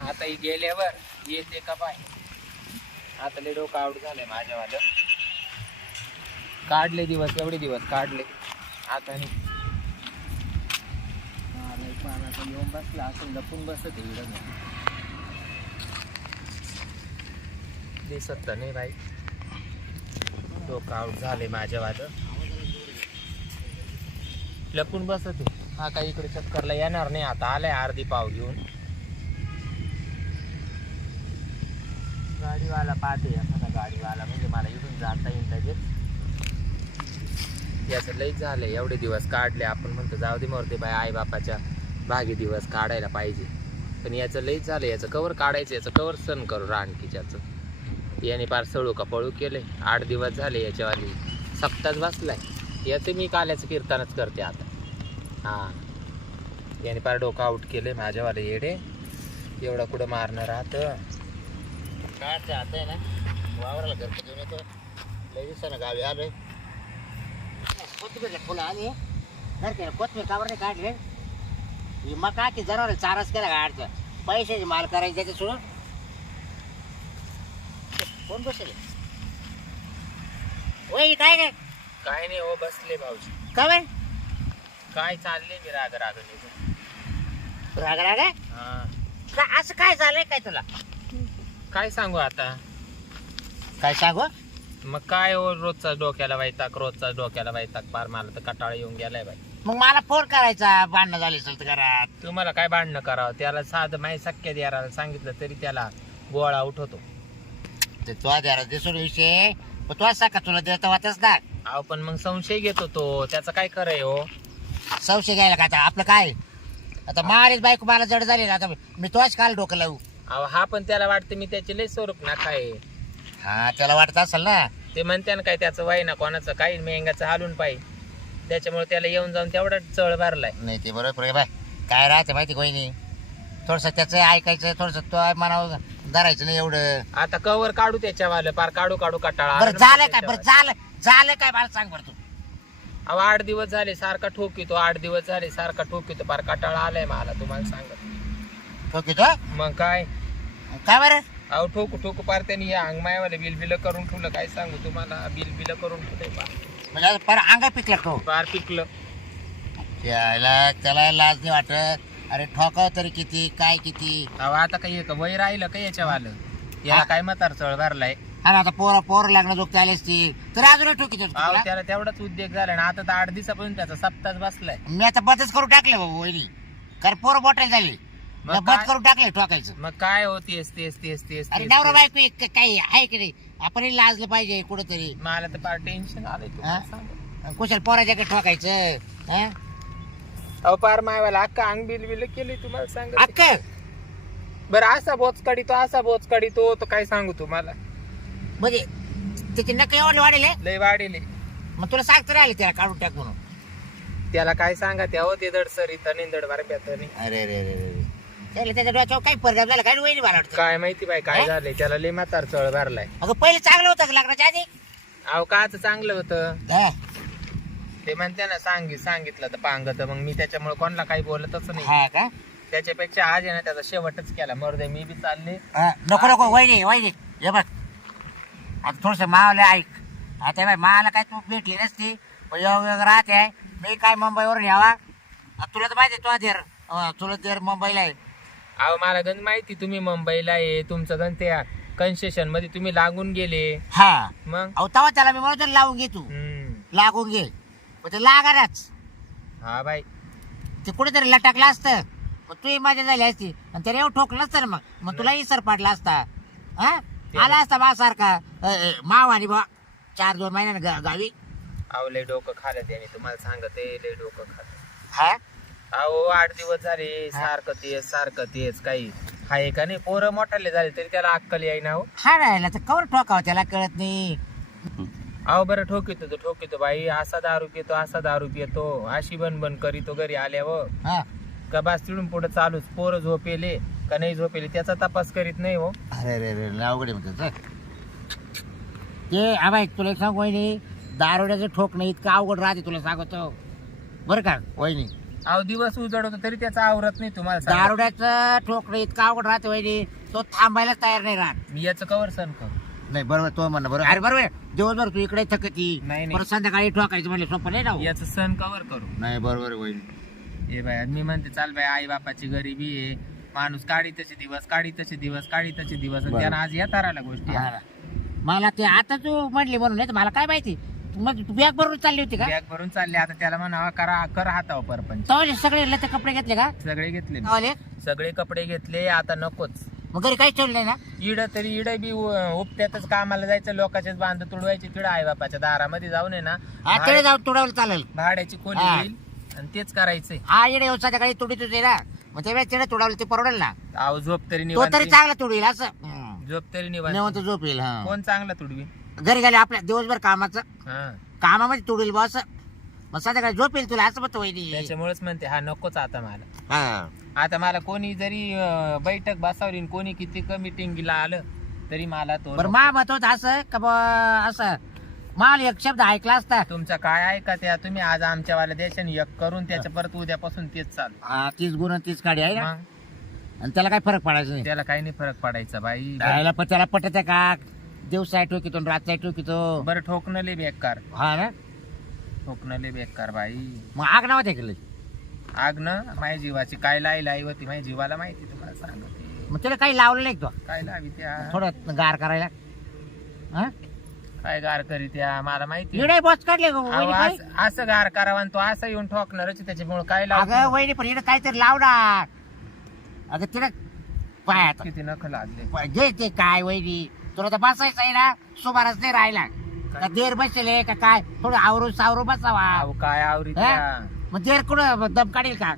आता ही गेल्यावर येते का पाय आता लय डोकं आउट झालंय माझ्यावालं. काढले दिवस एवढे दिवस काढले. आता नाही. येऊन बसला असं लपून बसत इकडं. दिसत तर नाही बाई. डोकं आउट झाले माझ्यावालं. लपून बसत आहे. हा काही इकडे चक्करला येणार नाही. आता आलाय अर्धी पाव घेऊन. गाडीवाला पाहते एखादा गाडीवाला. म्हणजे मला इथून जाता येईल लगेच. याचं लईच झालंय. एवढे दिवस काढले आपण म्हणतो जाऊ दे मरते बाय आई बापाच्या भागी दिवस काढायला पाहिजे. पण याचं लईच झालं याचं कवर काढायचं याचं कवर सण करू रानकीच्याचं. याने पार सळू का पळू केले आठ दिवस झाले याच्यावाली. सप्ताच बसलाय. याचं मी काल्याचं कीर्तनच करते आता. हां. याने पार डोकं आउट केले माझ्यावाले येडे. एवढा कुठं मारणं राहतं? काय ते आता आहे ना वावराला घर घेऊन येतो. लय दिवसानं गावी आलोय. कोथिंबीरला फुलं आली. तर ते कोथमीर कावर नाही काढले. ही मका की जनावर चारच केला गाडचं पैशाचे माल करायचे त्याचे सोडून. कोण बसेल? वय काय काय? काय नाही हो बसले भाऊजी. का बाय काय चालले मी राग राग राग राग? हा. का असं काय झालंय काय तुला? काय सांगू आता? काय सांगू? मग काय हो रोजचा डोक्याला वैताग रोजचा डोक्याला वैताग? पार मला तर कटाळा येऊन गेलाय बाई. मग मला फोन करायचा भांडणं झाली असेल तर घरात. तुम्हाला काय भांडणं करावं? त्याला साधं माही सख्या द्यायला सांगितलं तरी त्याला गोळा उठवतो. ते तुझ्या घरात दिसून विषय पण तू असा का तुला देता वाटच ना अहो पण मग संशय घेतो तो. त्याचं काय खरंय हो? संशय घ्यायला का आता? आपलं काय? आता मारेच बायको मला जड झाली ना आता मी तोच काल डोकं लावू. अहो हा पण त्याला वाटतं मी त्याचे लय स्वरूप ना काय हा त्याला वाटत असेल ना? ते म्हणते ना काय त्याचं वाय ना कोणाचं काही मेंगाचं हालून पाहिजे त्याच्यामुळे त्याला येऊन जाऊन तेवढा चळ भरलाय. नाही ते बरोबर आहे. बाय काय राहते माहिती कोणी थोडस त्याचं ऐकायचं थोडस तो मनावर धरायचं नाही एवढं. आता कवर काढू त्याच्यावालं पार काढू काढू कटाळा. बरं झालं काय? बरं झालं झालं काय? मला सांग बरं तू. अहो आठ दिवस झाले सारखा ठोकितो आठ दिवस झाले सारखा ठोकितो पार कटाळा आलाय मला तुम्हाला सांगत. ठोकी तो मग काय? काय बरं? अहो ठोकू ठोकू पार त्यांनी या अंगमायावाले बिल बिल करून ठेवलं. काय सांगू तुम्हाला? बिल बिल करून ठेवलंय पार. म्हणजे आता पर अंगा पिकला तो. पार पिकलं. त्याला त्याला लाज नाही वाटत. अरे ठोकाव तरी किती? काय किती? अहो आता काही आहे का वय राहिलं का याच्यावालं? याला काय म्हातार चळ भरलाय? आता पोरं पोरं लागणं जोग त्यालाच ती. तर अजून ठोकी अहो त्याला तेवढाच उद्योग झाला ना. आता तर आठ दिवसापासून त्याचा सप्ताच बसलाय. मी आता बदच करून टाकले बाबा वहिनी. कारण पोरं बोटायला झाली. मग बंद काय? करून टाकले ठोकायचं मग काय हो तेच तेच तेच तेच अरे तेच, नवरा तेच. बायको एक काही आहे की नाही आपण लाजलं पाहिजे कुठंतरी मला तर फार टेन्शन आलंय तुम्हाला हा? सांगू. कुशल पोराच्या ठोकायचं हा? अहो पार मायवाला अक्का अंग बिल बिल केली तुम्हाला सांग अक्क बरं असा बोच काढितो असा बोच काढितो तो काय सांगू तुम्हाला म्हणजे त्याची नका एवढे वाढेल? लय वाढेले मग तुला सांगतो राहिले त्याला काढून टाक म्हणून त्याला काय सांगा त्या हो ते दड सर इथं निंदड नाही अरे रे रे रे त्याला त्याच्या डोक्यावर काही परिणाम झाला काय वहिनी मला वाटतं. काय माहिती बाई काय? झालंय? त्याला लय म्हातार चळ भरलाय. अगं पहिले चांगलं होतं का लग्नाच्या आधी? अहो काच चांगलं होतं? हा. ते म्हणते ना सांगी सांगितलं तर पांगत मग मी त्याच्यामुळे कोणाला काही बोलतच नाही. हा का? त्याच्यापेक्षा आज आहे ना त्याचा शेवटच केला. मरुदे मी बी चालले. हा, नको नको वहिनी वहिनी हे बघ. आता थोडस मावलं ऐक. आता बाय मला काय तू भेटली नसती पण योग योग राहते. मी काय मुंबईवरून यावा? आता तुला तर माहिती देर अं, तुला देर मुंबईला आहे. अहो मला गण माहिती तुम्ही मुंबईला आहे तुमचं गण त्या कन्सेशनमध्ये तुम्ही लागून गेले. हा. मग? अहो तेव्हा त्याला मी म्हणतो लावून घे तू. हम्म. लागून घे. पण ते लागारच हा बाई. ते कुठेतरी लटकलं असतं. पण तू मजा झाली असती. आणि त्याला एवढं ठोकलं नसतं ना मग. मग तुला इसर पाडला असता. हा? आला असता बा सारखा माव आणि बा चार दोन महिन्यानं गा- गावी. अहो लय डोकं खाल्लं त्याने. तुम्हाला सांगते लय डोकं खाल्लं हा? अहो आठ दिवस झाले सारखं तेच सारखं तेच काही हाय का नाही? पोरं मोठाले झाले तरी त्याला अक्कल येईना हो. हा राहिला तर कवर ठोकावं त्याला कळत नाही. अहो बरं ठोकितो तो ठोकितो बाई. असा दारू पितो असा दारू पितो. अशी बन बन करीतो घरी आल्यावर हा. का बास तिडून पुढे चालूच. पोरं झोपेले का नाही झोपेले त्याचा तपास करीत नाही हो. अरे रे रे अवघड आहे म्हणतो ते हा बाई तुला एक सांग वहिनी. दारोड्याचं ठोक नाही इतकं अवघड राहते तुला सांगतो. बरं का वहिनी? अहो दिवस उजडवतो तरी त्याचा आवरत नाही तुम्हाला सांगतो. दारुड्याचं ठोकणं इतकं अवघड राहतं वहिनी तो थांबायलाच तयार नाही राहत मी याचं कवर सण करू नाही बरोबर तो म्हणणं बरोबर अरे बरोबर आहे. दिवसभर तू इकडे थकती नाही, नाही. परत संध्याकाळी ठोकायचं म्हणले सोपं नाही ना हो. याचं सण कवर करू नाही बरोबर वहिनी हे बाय मी म्हणते चाल बाय आई बापाची गरीबी आहे माणूस काढी तसे दिवस काढी तसे दिवस काढी तसे दिवस आणि बरोबर. त्यानं आज येता राहिला गोष्टी हा. मला ते आता तू म्हणली म्हणून नाही तर मला काय माहिती मग बॅग बरोबर चालली होती का? बॅग भरून चालले. आता त्याला म्हणावा करा कर हातावर परपंच. तवाले सगळे लते कपडे घेतले का? सगळे घेतले. तवाले? सगळे कपडे घेतले आता नकोच. मग घरी काहीच ठेवलं नाही ना? इड तरी इड बी उपत्यातच कामाला जायचं लोकांचेच बांध तुडवायचे तिड आई बापाच्या दारामध्ये जाऊन आहे ना. तिकडे भाड्या- जाऊन तुडवलं चालेल. भाड्याची खोली हा. आणि तेच करायचंय. हा येडे येऊन संध्याकाळी तुडी तुझे ना. मग त्या वेळेस तिकडे तुडवलं ते परवडेल ना. अहो झोप तरी तो निवांत. तरी चांगला तुडवील असं. हम्म. झोप तरी निवांत. निवांत झोप येईल हा. कोण चांगला तुडवी घरी गेले आपल्या दिवसभर कामाचं. हा. कामामध्ये तुडील बस. मग संध्याकाळी झोप येईल तुला असं म्हणतो वहिनी. त्याच्यामुळेच म्हणते हा नकोच आता मला. हा. आता मला कोणी जरी अं, बैठक बसवली आणि कोणी किती मिटिंगला आलं तरी मला तो बरं नको. मा मत होत असं का बुवा असं. माल एक शब्द ऐकला असता. तुमचं काय आहे? का त्या तुम्ही आज आमच्या वाल्या देशाने एक करून त्याच्या परत उद्यापासून तेच चालू. हा, तीस गुण आणि तीस काढी आहे ना? मग? आणि त्याला काय फरक पडायचा नाही. त्याला काही नाही फरक पडायचा बाई. त्याला पण त्याला पटत आहे का? दिवसा ठोकितो रातचा ठोकितो. बरं ठोकणं लय बेकार. हा ना? ठोकणं लय बेकार बाई. मग आग नाव केलं आग ना? माझ्या जीवाची. काय लाई लाई होती? माझ्या जीवाला माहिती तुम्हाला सांगते. मग त्याला काही लावलं नाही तो? काय लावी त्या? थोडं गार करायला. हा? काय गार करी त्या? मला माहिती इडे बॉस काढले अहो? असं- असं गार करावा आणि तो असं येऊन ठोकणारच त्याच्यामुळे काय अगं वहिनी पण इकडे काहीतरी लावणार. अगं तिला पाय आता. किती नख लागले. घे ते काय वहिनी. तुला तर बसायचं आहे ना सुमारच नाही राहिला का देर बसले का काय? थोडं आवरून सावरून बसावा. अहो काय आवरी हा? त्या? मग देर कुठं दम काढील का?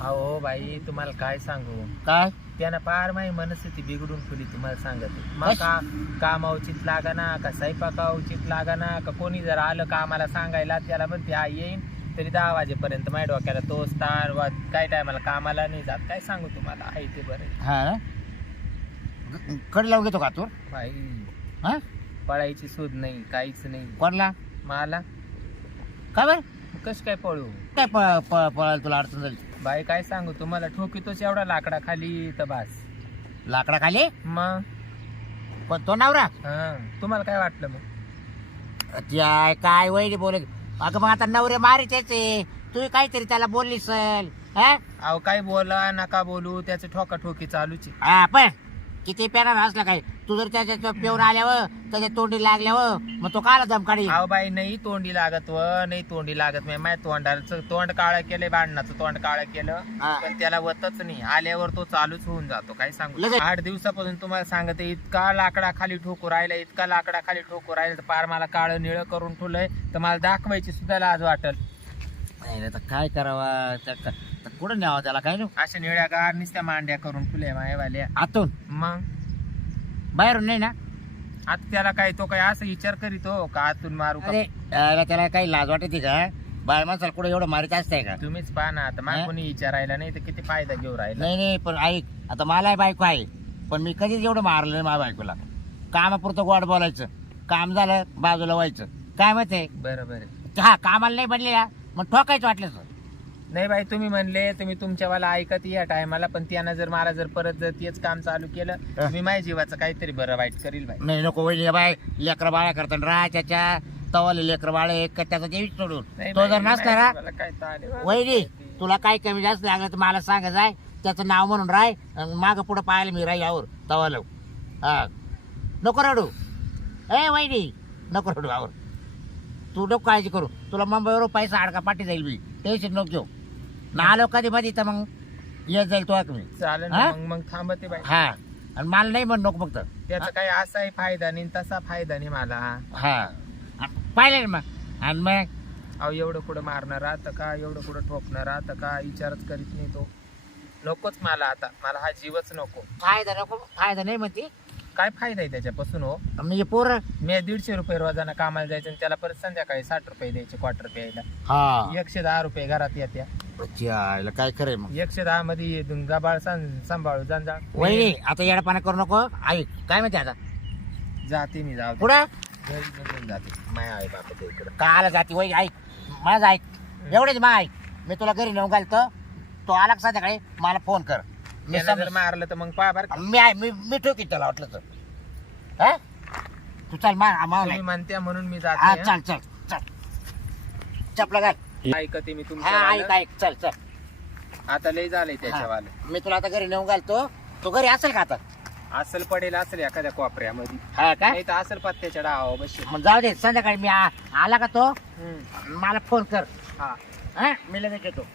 अहो बाई तुम्हाला काय सांगू? काय? त्यानं पार माझी मनस्थिती बिघडून ठेवली तुम्हाला सांगते. मग? का काम उचित लागा ना का स्वयंपाका उचित लागा ना का कोणी जर आलं कामाला सांगायला त्याला म्हणते हा येईन तरी दहा वाजेपर्यंत माझ्या डोक्याला तोच तार वा काय टायमाला कामाला नाही जात. काय सांगू तुम्हाला? आहे ते बरं. हा ना? कडी लावून घेतो का तू? बाई. हा? पळायची शोध नाही काहीच नाही. कोणला? मला. काय बरं? कश काय पळू? काय प- प- पळायला तुला अडचण झाली? बाई काय सांगू? तुम्हाला ठोकीतोच एवढा लाकडा खाली तर बास. लाकडा खाली? मग? पण तो नवरा? हा. तुम्हाला काय वाटलं मग? त्या काय वैरी बोल अगं मग आता नवरे मारी त्याचे तू. काहीतरी त्याला बोलली सल हा? अहो काय बोला नका बोलू. त्याचं ठोका ठोकी चालूच आहे. हा, पण किती पेणार असला काय? तू जर त्याच्या पेऊन आल्यावर त्याच्या तोंडी लागल्यावर मग तो काला दम काढी अहो बाई नाही तोंडी लागत व नाही तोंडी लागत. नाही माझ्या तोंडाचं तोंड काळं केलंय भांडणाचं तोंड काळं केलं. हा. पण त्याला वतच नाही. आल्यावर तो चालूच होऊन जातो काय सांगू लगेच. आठ दिवसापासून तुम्हाला सांगते इतका लाकडा खाली ठोकू राहिला इतका लाकडा खाली ठोकू राहिला तर पार मला काळं निळं करून ठेवलंय तर मला दाखवायची सुद्धा लाज वाटल. नाही आता काय करावा? त्या- त्या- त्या कुठं न्यावा त्याला? काय नु अशा निळ्या गार नुसत्या मांड्या करून ठेवल्या मायवाल्या आतून? मग? बाहेरून नाही ना? आता त्याला काय तो काय असं विचार करीतो का? आतून मारू का? अरे त्याला काही लाज वाटते का? बाय माणसाला कुठे एवढं मारित असतंय का? तुम्हीच पहा ना आता मला हा? कोणी विचारायला नाही तर किती फायदा घेऊ राहिला. नाही नाही पण ऐक आता मला बायको आहे पण मी कधीच एवढं मारलं नाही माझ्या बायकोला. कामापुरतं गोड बोलायचं. काम झालं बाजूला व्हायचं. काय माहिती आहे? बरोबर आहे हा कामाला नाही बनले या. मग ठोकायचं वाटलं तर. नाही बाई तुम्ही म्हणले तुम्ही तुमच्यावाला ऐकत या टायमाला पण त्यानं जर मला जर परत जर तेच काम चालू केलं हा. मी माझ्या जीवाचं काहीतरी बरं वाईट करील बाई. नाही नको वहिनी बाय लेकर बाळा करतात. रा त्याच्या तवाले लेकर बाळे एक त्याचा देवीच सोडून. नाही तो बाई, जर नसला ना मला काय ताण आहे. वहिनी तुला काय कमी जास्त लागलं तर मला सांगा जाय. त्याचं नाव म्हणून राय. माग पुढे पाहायला मी राय यावर तवाला. हा. नको रडू. ए वहिनी नको रडू यावर. तू नको काळजी करू. तुला मुंबईवर पैसा अडका पाठी जाईल मी. टेन्शन नको घेऊ. ना आलो कधी मध्ये तर मग येत जाईल तो मी चालेल ना, हा? मग मग थांबते बाई. हा. आणि मला नाही म्हण नको फक्त. त्याचा काही असाही फायदा नाही तसा फायदा नाही मला. हा पाहिले ना मग. आणि मग? अहो एवढं कुठं मारणार? राहतं का? एवढं कुठं ठोकणार? राहतं का? विचारच करीत नाही तो. नकोच मला आता. मला हा जीवच नको. फायदा नको फायदा नाही म्हणते. काय फायदा आहे त्याच्यापासून हो? म्हणजे पोरं मी दीडशे रुपये रोजानं कामाला जायचं आणि त्याला परत संध्याकाळी साठ रुपये द्यायचे क्वार्टर प्यायला हा. एकशे दहा रुपये घरात येत्या. त्याला काय खरंय मग? एकशे दहा मध्ये गबाळ सांभाळू जांजाळ वहिनी आता येडापाना करू नको. ऐक काय माहिती आता? जाते मी जाऊ पुढं घरी निघून जाते. माय आई बापाच्या इकडं. काला जाती? वहिनी ऐक. माझं ऐक. एवढेच मा ऐक. मी तुला घरी नेऊन घालतो. तो आला का संध्याकाळी? मला फोन कर. मी जर समज- मारलं तर मग पहा बरं का. मी आहे मी मी ठोकीन त्याला वाटलं तर. हा? तू चल मा मावला तुम्ही म्हणत्या म्हणून मी हा जाते चल चल चल. चपला घाल. ऐकते मी हा तुमच्या ऐक चल चल. आता लय झालंय त्याच्यावालं. मी तुला आता घरी नेऊन घालतो. तो घरी असेल का आता? असल पडेल असेल एखाद्या कोपऱ्यामध्ये. हा का? नाही तर असेल पत्त्याच्या डावा मग जाऊ दे संध्याकाळी मी आ- आला का तो? मला फोन कर. हा. हा मी लगेच येतो.